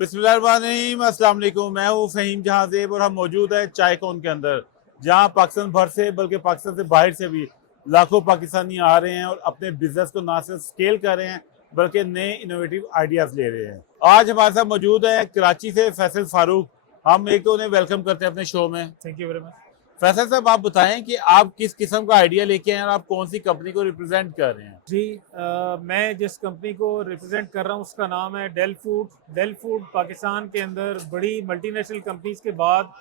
बिस्मिल्लाहिर्रहमानिर्रहीम, अस्सलाम वालेकुम। मैं हूँ फ़हीम जहांज़ेब और हम मौजूद है चाय कॉन के अंदर, जहाँ पाकिस्तान भर से बल्कि पाकिस्तान से बाहर से भी लाखों पाकिस्तानी आ रहे हैं और अपने बिजनेस को ना सिर्फ स्केल कर रहे हैं बल्कि नए इनोवेटिव आइडियाज ले रहे हैं। आज हमारे साथ मौजूद है कराची से फैसल फारूक। हम एक तो उन्हें वेलकम करते हैं अपने शो में। Thank you very much. Faisal साहब, आप बताएं कि आप किस किस्म का आइडिया लेके आए हैं और आप कौन सी कंपनी को रिप्रेजेंट कर रहे हैं। जी, मैं जिस कंपनी को रिप्रेजेंट कर रहा हूँ उसका नाम है Dale food. Dale food Pakistan के अंदर बड़ी मल्टीनेशनल कंपनीज के बाद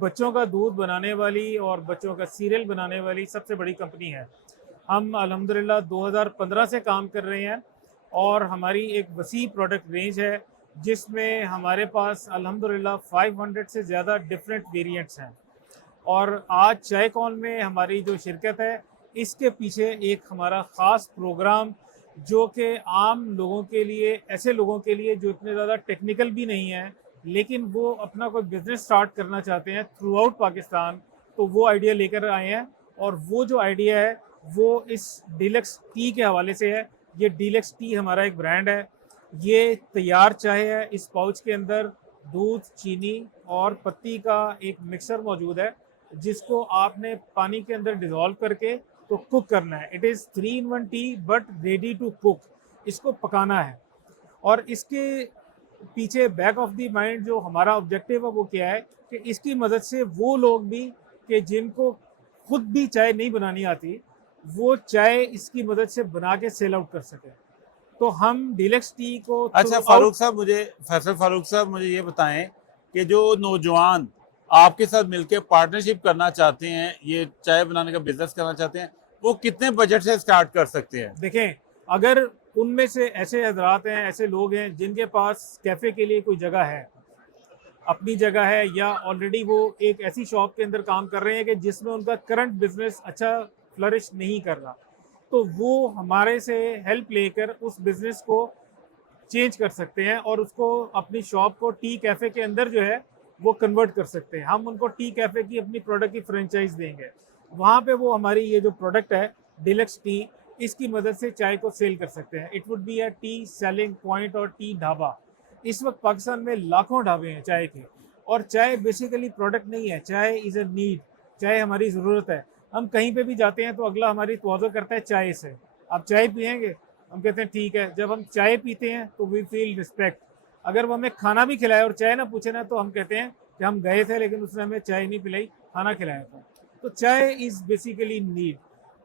बच्चों का दूध बनाने वाली और बच्चों का सीरियल बनाने वाली सबसे बड़ी कंपनी है। हम अल्हम्दुलिल्लाह 2015 से काम कर रहे हैं और हमारी एक वसी प्रोडक्ट रेंज है जिसमें हमारे पास अल्हम्दुलिल्लाह 500 से ज़्यादा डिफरेंट वेरिएंट्स हैं। और आज चाय कॉन में हमारी जो शिरकत है इसके पीछे एक हमारा ख़ास प्रोग्राम जो कि आम लोगों के लिए, ऐसे लोगों के लिए जो इतने ज़्यादा टेक्निकल भी नहीं है लेकिन वो अपना कोई बिज़नेस स्टार्ट करना चाहते हैं थ्रू आउट पाकिस्तान, तो वो आइडिया लेकर आए हैं। और वो जो आइडिया है वो इस डीलक्स टी के हवाले से है। ये डीलक्स टी हमारा एक ब्रांड है। ये तैयार चाय है। इस पाउच के अंदर दूध, चीनी और पत्ती का एक मिक्सर मौजूद है जिसको आपने पानी के अंदर डिज़ोल्व करके तो कुक करना है। It is 3 in 1 T but ready to cook. इसको पकाना है। और इसके पीछे बैक ऑफ द माइंड जो हमारा ऑब्जेक्टिव है वो क्या है कि इसकी मदद से वो लोग भी कि जिनको खुद भी चाय नहीं बनानी आती वो चाय इसकी मदद से बना के सेल आउट कर सके। तो हम डीलक्स टी को अच्छा थ्रू आउट। फारूक साहब, फैसल फारूक साहब मुझे ये बताएं कि जो नौजवान आपके साथ मिलकर पार्टनरशिप करना चाहते हैं, ये चाय बनाने का बिजनेस करना चाहते हैं, वो कितने बजट से स्टार्ट कर सकते हैं। देखें, अगर उनमें से ऐसे हजरात हैं, ऐसे लोग हैं जिनके पास कैफ़े के लिए कोई जगह है, अपनी जगह है, या ऑलरेडी वो एक ऐसी शॉप के अंदर काम कर रहे हैं कि जिसमें उनका करंट बिजनेस अच्छा फ्लरिश नहीं कर रहा, तो वो हमारे से हेल्प लेकर उस बिज़नेस को चेंज कर सकते हैं और उसको अपनी शॉप को टी कैफ़े के अंदर जो है वो कन्वर्ट कर सकते हैं। हम उनको टी कैफ़े की अपनी प्रोडक्ट की फ्रेंचाइज देंगे। वहाँ पे वो हमारी ये जो प्रोडक्ट है डिलक्स टी, इसकी मदद से चाय को सेल कर सकते हैं। It would be a T selling point और टी ढाबा। इस वक्त पाकिस्तान में लाखों ढाबे हैं चाय के। और चाय बेसिकली प्रोडक्ट नहीं है, चाय इज़ अ नीड। चाय हमारी ज़रूरत है। हम कहीं पे भी जाते हैं तो अगला हमारी तवज्जो करता है चाय से, आप चाय पियेंगे? हम कहते हैं ठीक है। जब हम चाय पीते हैं तो वी फील रिस्पेक्ट। अगर वो हमें खाना भी खिलाए और चाय ना पूछे ना तो हम कहते हैं कि हम गए थे लेकिन उसने हमें चाय नहीं पिलाई, खाना खिलाया था। तो चाय इज़ बेसिकली नीड।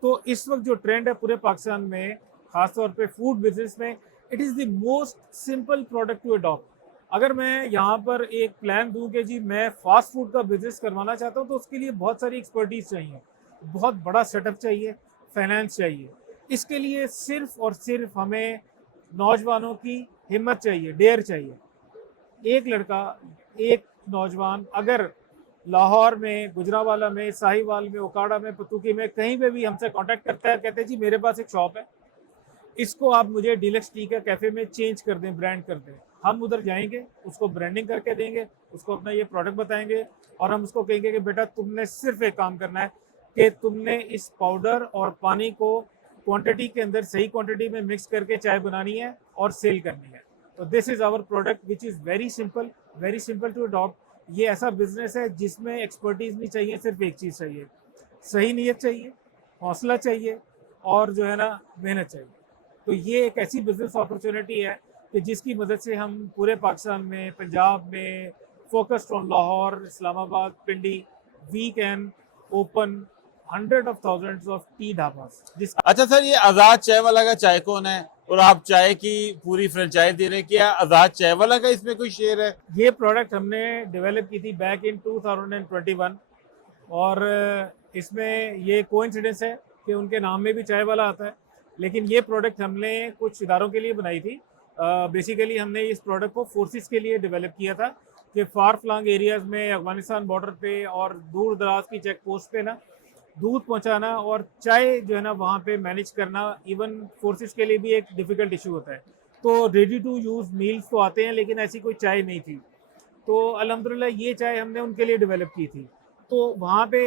तो इस वक्त जो ट्रेंड है पूरे पाकिस्तान में, ख़ासतौर पे फूड बिजनेस में, it is the most simple product to adopt. अगर मैं यहाँ पर एक प्लान दूँ कि जी मैं फास्ट फूड का बिजनेस करवाना चाहता हूँ तो उसके लिए बहुत सारी एक्सपर्टीज़ चाहिए, बहुत बड़ा सेटअप चाहिए, फाइनेंस चाहिए। इसके लिए सिर्फ और सिर्फ हमें नौजवानों की हिम्मत चाहिए, डेयर चाहिए। एक लड़का, एक नौजवान अगर लाहौर में, गुजरावाला में, साहिवाल में, ओकाड़ा में, पतुकी में कहीं पे भी हमसे कांटेक्ट करता है, कहते हैं जी मेरे पास एक शॉप है, इसको आप मुझे डीलक्स टी का कैफ़े में चेंज कर दें, ब्रांड कर दें। हम उधर जाएंगे, उसको ब्रांडिंग करके देंगे, उसको अपना ये प्रोडक्ट बताएंगे और हम उसको कहेंगे कि बेटा तुमने सिर्फ एक काम करना है कि तुमने इस पाउडर और पानी को क्वांटिटी के अंदर सही क्वांटिटी में मिक्स करके चाय बनानी है और सेल करनी है। तो this is our product which is very simple to adopt. ये ऐसा बिजनेस है जिसमें एक्सपर्टीज़ नहीं चाहिए, सिर्फ एक चीज़ चाहिए, सही नीयत चाहिए, हौसला चाहिए और जो है ना मेहनत चाहिए। तो ये एक ऐसी बिजनेस अपॉर्चुनिटी है कि जिसकी मदद से हम पूरे पाकिस्तान में, पंजाब में, focused on Lahore, Islamabad, Pindi, we can open hundred of thousands of tea dhabas. जिस अच्छा सर, ये आजाद चाय वाला का चाय कौन है और आप चाय की पूरी फ्रेंचाइज दे रहे हैं, क्या आजाद चाय वाला का इसमें कोई शेयर है। ये प्रोडक्ट हमने डेवलप की थी बैक इन 2021 और इसमें ये कोइंसिडेंस है कि उनके नाम में भी चाय वाला आता है। लेकिन ये प्रोडक्ट हमने कुछ इदारों के लिए बनाई थी। बेसिकली हमने इस प्रोडक्ट को फोर्सेस के लिए डेवलप किया था कि फार फ्लंग एरियाज़ में, अफगानिस्तान बॉर्डर पे और दूर दराज की चेक पोस्ट पे ना दूध पहुंचाना और चाय जो है ना वहाँ पे मैनेज करना इवन फोर्सेस के लिए भी एक डिफ़िकल्ट इशू होता है। तो रेडी टू यूज़ मील्स तो आते हैं लेकिन ऐसी कोई चाय नहीं थी। तो अल्हम्दुलिल्लाह ये चाय हमने उनके लिए डेवलप की थी। तो वहाँ पे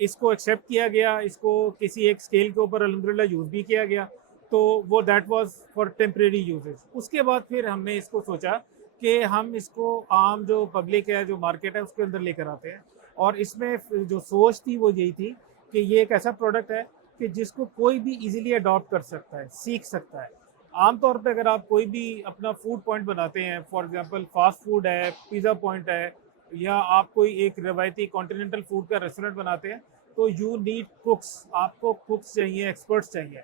इसको एक्सेप्ट किया गया, इसको किसी एक स्केल के ऊपर अल्हम्दुलिल्लाह यूज़ भी किया गया। तो वो that was for temporary uses. उसके बाद फिर हमने इसको सोचा कि हम इसको आम जो पब्लिक है, जो मार्केट है, उसके अंदर लेकर आते हैं। और इसमें जो सोच थी वो यही थी कि ये एक ऐसा प्रोडक्ट है कि जिसको कोई भी इजीली अडॉप्ट कर सकता है, सीख सकता है। आमतौर पे अगर आप कोई भी अपना फूड पॉइंट बनाते हैं, फॉर एग्जांपल फास्ट फूड है, पिज़्ज़ा पॉइंट है, या आप कोई एक रवायती कॉन्टिनेंटल फूड का रेस्टोरेंट बनाते हैं, तो यू नीड कुक्स, आपको कुक्स चाहिए, एक्सपर्ट्स चाहिए,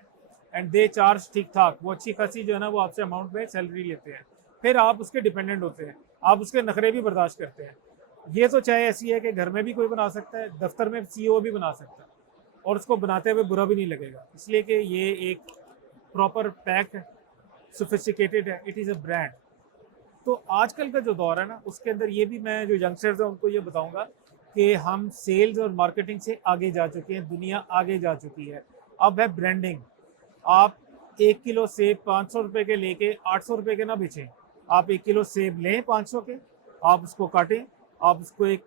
एंड दे चार्ज ठीक ठाक, वो अच्छी खासी जो है ना वो आपसे अमाउंट में सैलरी लेते हैं। फिर आप उसके डिपेंडेंट होते हैं, आप उसके नखरे भी बर्दाश्त करते हैं। ये तो चाहे ऐसी है कि घर में भी कोई बना सकता है, दफ्तर में सीईओ भी बना सकता है, और उसको बनाते हुए बुरा भी नहीं लगेगा, इसलिए कि ये एक प्रॉपर पैक है, सोफिस्टिकेटेड है, इट इज़ अ ब्रांड। तो आजकल का जो दौर है ना, उसके अंदर ये भी मैं जो यंगस्टर्स हैं उनको ये बताऊंगा कि हम सेल्स और मार्केटिंग से आगे जा चुके हैं, दुनिया आगे जा चुकी है। अब है ब्रांडिंग। आप 1 किलो सेब 500 रुपये के लेके 800 रुपये के ना बेचें। आप 1 किलो सेब लें 500 के, आप उसको काटें, आप उसको एक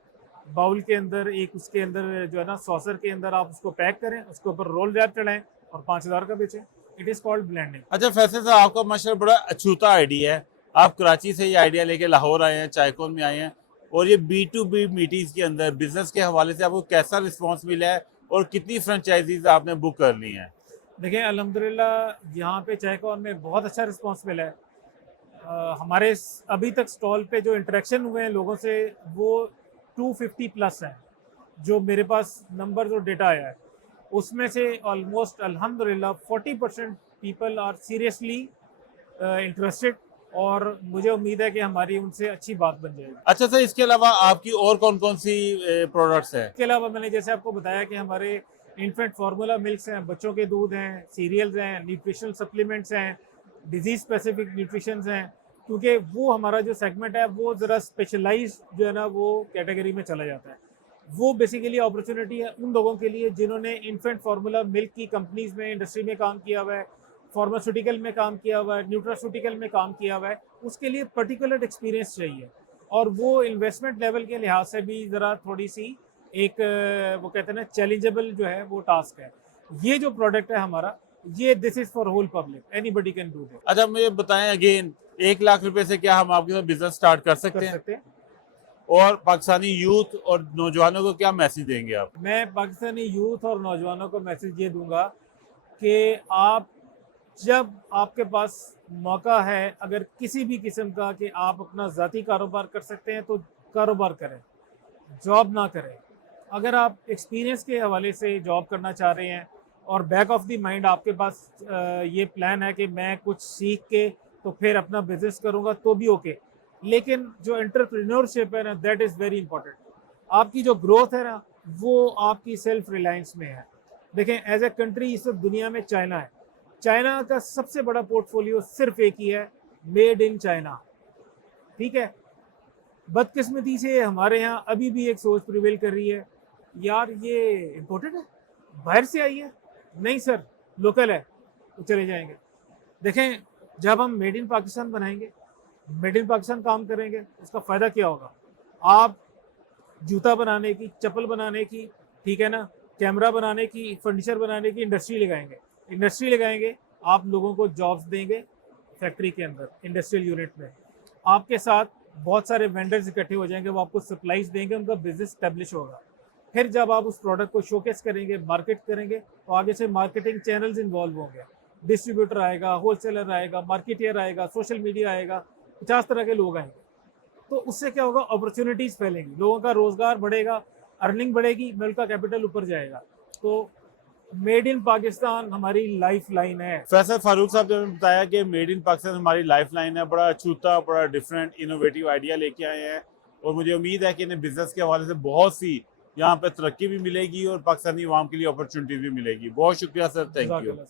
बाउल के अंदर, एक उसके अंदर जो है ना सॉसर के अंदर आप उसको पैक करें, उसके ऊपर रोल रैप चढ़ाएं और 5000 का बेचें। It is called blending. अच्छा फैसल साहब, आपका माशाल्लाह बड़ा अछूता आइडिया है। आप कराची से ये आइडिया लेके लाहौर आए हैं, चायकोन में आए हैं, और ये B2B मीटिंग्स के अंदर बिजनेस के हवाले से आपको कैसा रिस्पॉन्स मिला है और कितनी फ्रेंचाइजीज आपने बुक कर ली हैं? देखिए अल्हम्दुलिल्लाह यहाँ पे चायकोन में बहुत अच्छा रिस्पांस मिला है। हमारे अभी तक स्टॉल पे जो इंटरेक्शन हुए हैं लोगों से वो 250 प्लस हैं, जो मेरे पास नंबर और डेटा आया है। उसमें से ऑलमोस्ट अल्हम्दुलिल्लाह 40% पीपल आर सीरियसली इंटरेस्टेड, और मुझे उम्मीद है कि हमारी उनसे अच्छी बात बन जाएगी। अच्छा सर, इसके अलावा आपकी और कौन कौन सी प्रोडक्ट्स हैं? इसके अलावा मैंने जैसे आपको बताया कि हमारे इन्फेंट फार्मूला मिल्क्स हैं, बच्चों के दूध हैं, सीरियल्स हैं, न्यूट्रिशनल सप्लीमेंट्स हैं, डिजीज स्पेसिफिक न्यूट्रिशंस हैं, क्योंकि वो हमारा जो सेगमेंट है वो ज़रा स्पेशलाइज जो है ना वो कैटेगरी में चला जाता है। वो बेसिकली अपॉर्चुनिटी है उन लोगों के लिए जिन्होंने इन्फेंट फार्मूला मिल्क की कंपनीज में, इंडस्ट्री में काम किया हुआ है, फार्मास्यूटिकल में काम किया हुआ है, न्यूट्रास्यूटिकल में काम किया हुआ है। उसके लिए पर्टिकुलर एक्सपीरियंस चाहिए, और वो इन्वेस्टमेंट लेवल के लिहाज से भी ज़रा थोड़ी सी एक वो कहते हैं ना चैलेंजेबल जो है वो टास्क है। ये जो प्रोडक्ट है हमारा, ये this is for whole public, anybody can do this. अच्छा मुझे बताएं अगेन, 1 लाख रुपए से क्या हम आपके साथ बिजनेस स्टार्ट कर सकते हैं? सकते हैं। और पाकिस्तानी यूथ और नौजवानों को क्या मैसेज देंगे आप? मैं पाकिस्तानी यूथ और नौजवानों को मैसेज ये दूंगा कि आप, जब आपके पास मौका है, अगर किसी भी किस्म का कि आप अपना ज़ाती कारोबार कर सकते हैं तो कारोबार करें, जॉब ना करें। अगर आप एक्सपीरियंस के हवाले से जॉब करना चाह रहे हैं और बैक ऑफ द माइंड आपके पास ये प्लान है कि मैं कुछ सीख के तो फिर अपना बिजनेस करूंगा, तो भी ओके। लेकिन जो एंटरप्रेन्योरशिप है ना, दैट इज़ वेरी इंपॉर्टेंट। आपकी जो ग्रोथ है ना वो आपकी सेल्फ रिलायंस में है। देखें एज ए कंट्री इस वक्त दुनिया में चाइना है, चाइना का सबसे बड़ा पोर्टफोलियो सिर्फ एक ही है, मेड इन चाइना। ठीक है, बदकिस्मती से हमारे यहाँ अभी भी एक सोच प्रिवेल कर रही है, यार ये इम्पोर्टेड है, बाहर से आई है। नहीं सर, लोकल है, तो चले जाएंगे। देखें जब हम मेड इन पाकिस्तान बनाएंगे, मेड इन पाकिस्तान काम करेंगे, उसका फ़ायदा क्या होगा? आप जूता बनाने की, चप्पल बनाने की, ठीक है ना, कैमरा बनाने की, फर्नीचर बनाने की इंडस्ट्री लगाएंगे, आप लोगों को जॉब्स देंगे फैक्ट्री के अंदर, इंडस्ट्रियल यूनिट में। आपके साथ बहुत सारे वेंडर्स इकट्ठे हो जाएंगे, वो आपको सप्लाईज देंगे, उनका बिजनेस स्टैब्लिश होगा। फिर जब आप उस प्रोडक्ट को शोकेस करेंगे, मार्केट करेंगे, तो आगे से मार्केटिंग चैनल्स इन्वॉल्व होंगे, डिस्ट्रीब्यूटर आएगा, होलसेलर आएगा, मार्केटियर आएगा, सोशल मीडिया आएगा, 50 तरह के लोग आएंगे। तो उससे क्या होगा? अपॉर्चुनिटीज़ फैलेंगी, लोगों का रोज़गार बढ़ेगा, अर्निंग बढ़ेगी, मुल्क का कैपिटल ऊपर जाएगा। तो मेड इन पाकिस्तान हमारी लाइफ लाइन है। फैसल फारूक साहब ने बताया कि मेड इन पाकिस्तान हमारी लाइफ लाइन है। बड़ा अछूता, बड़ा डिफरेंट, इनोवेटिव आइडिया लेके आए हैं, और मुझे उम्मीद है कि इन्हें बिजनेस के हवाले से बहुत सी यहाँ पे तरक्की भी मिलेगी और पाकिस्तानी अवाम के लिए अपॉर्चुनिटीज भी मिलेगी। बहुत शुक्रिया सर, थैंक यू।